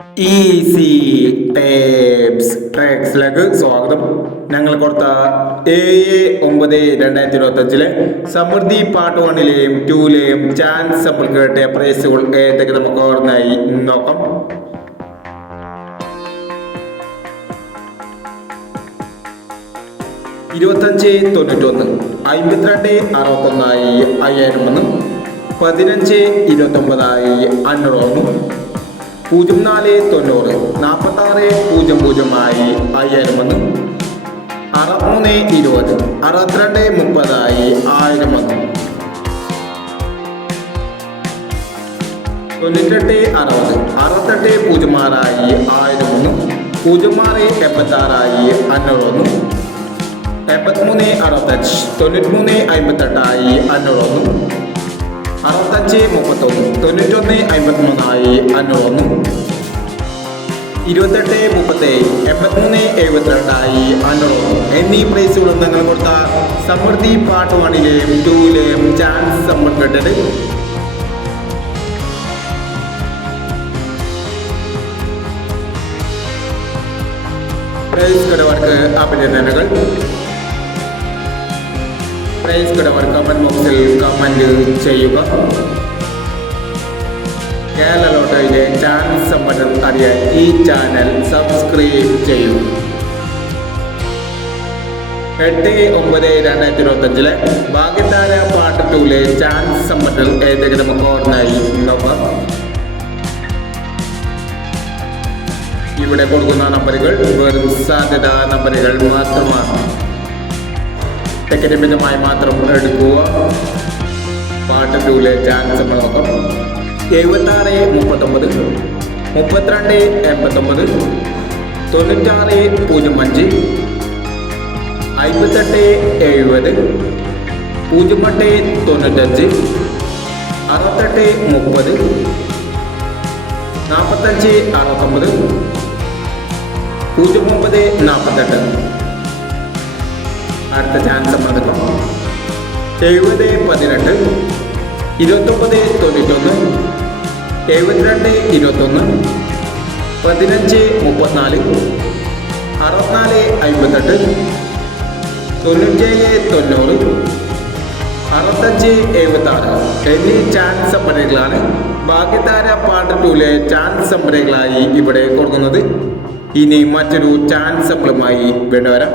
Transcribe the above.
Easy സ്വാഗതം. ഞങ്ങൾ കൊടുത്ത ഏഴ് ഒമ്പത് രണ്ടായിരത്തി ഇരുപത്തി അഞ്ചിലെ സമൃദ്ധി പാർട്ട് വണ്ണിലെയും ടൂലെയും ചാൻസ് നമ്മൾ കേട്ട പ്രൈസുകൾ ഏതൊക്കെ നമുക്ക് ഓർമ്മയായി നോക്കാം. ഇരുപത്തഞ്ച് തൊണ്ണൂറ്റൊന്ന് അമ്പത്തിരണ്ട് അറുപത്തൊന്നായി അയ്യായിരം ഒന്ന് പതിനഞ്ച് ഇരുപത്തൊമ്പതായി അഞ്ഞൂറൊന്ന് പൂജ്യം നാല് തൊണ്ണൂറ് നാൽപ്പത്താറ് പൂജ്യം പൂജ്യമായി അയ്യായിരം ഒന്ന് അറുപത്തിമൂന്ന് ഇരുപത് അറുപത്തിരണ്ട് മുപ്പതായി ആയിരം ഒന്ന് തൊണ്ണൂറ്റെട്ട് അറുപത് അറുപത്തെട്ട് പൂജ്യം ആറായി ആയിരം ഒന്ന് പൂജ്യം ആറ് എൺപത്താറായി അഞ്ഞൂറൊന്ന്. എൺപത്തിമൂന്ന് അറുപത്തഞ്ച് തൊണ്ണൂറ്റിമൂന്ന് അമ്പത്തെട്ടായി അഞ്ഞൂറൊന്ന്. അറുപത്തഞ്ച് മുപ്പത്തൊന്ന് തൊണ്ണൂറ്റൊന്ന് അമ്പത്തിമൂന്നായി അനുവന്നു ഇരുപത്തെട്ട് മുപ്പത്തേഴ് എൺപത്തിമൂന്ന് എഴുപത്തിരണ്ടായി അനുവന്നു എന്നീ പ്ലേസുകളും നിങ്ങൾ കൊടുത്ത സമൃദ്ധി പാർട്ട് വണ്ണിലെയും ടൂവിലെയും ചാൻസ് സമ്മർദ്ദ പ്രൈസ് കടവർക്ക് അഭിനന്ദനങ്ങൾ. പ്രൈസ് കടവർ കമന്റ് ബോക്സിൽ കമന്റ് ചെയ്യുക. കേരള ലോട്ടറിയിലെ ചാനൽ സമ്പന്നർ അറിയാൻ ഈ ചാനൽ സബ്സ്ക്രൈബ് ചെയ്യൂ. എട്ട് ഒമ്പത് രണ്ടായിരത്തി ഇരുപത്തഞ്ചിലെ ഭാഗ്യതാര പാർട്ട് ടൂലെ ചാൻസ് സമ്പന്നർ ഏതെങ്കിലും ഓർമ്മയായി നോക്കാം. ഇവിടെ കൊടുക്കുന്ന നമ്പറുകൾ വെറും സാധ്യതാ നമ്പറുകൾ മാത്രമാണ്. ടെക്കനിമിതമായി മാത്രം എടുക്കുക. പാട്ട് ടൂലെ ചാൻസ് നമ്മൾ നോക്കാം. എഴുപത്താറ് മുപ്പത്തൊമ്പത് മുപ്പത്തിരണ്ട് എൺപത്തൊമ്പത് തൊണ്ണൂറ്റാറ് പൂജ്യം അഞ്ച് അമ്പത്തെട്ട് എഴുപത് പൂജ്യം എട്ട് തൊണ്ണൂറ്റഞ്ച് അറുപത്തെട്ട് മുപ്പത് നാൽപ്പത്തഞ്ച് അറുപത്തൊമ്പത് പൂജ്യം ഒമ്പത് നാൽപ്പത്തെട്ട് അടുത്ത ചാൻസ് നമ്മൾ എഴുപത് പതിനെട്ട് ഇരുപത്തൊമ്പത് തൊണ്ണൂറ്റൊന്ന് എഴുപത്തിരണ്ട് ഇരുപത്തൊന്ന് പതിനഞ്ച് മുപ്പത്തിനാല് അറുപത്തിനാല് അമ്പത്തെട്ട് തൊണ്ണൂറ്റേഴ് തൊണ്ണൂറ് അറുപത്തഞ്ച് എഴുപത്താറ് എന്നീ ചാൻസ് സമ്പന്നകളാണ് ഭാഗ്യതാര പാർട്ട് ടൂലെ ചാൻസ് സമ്പന്നകളായി ഇവിടെ കൊടുക്കുന്നത്. ഇനി മറ്റൊരു ചാൻസ് സംഭവമായി വേണ്ടി വരാം.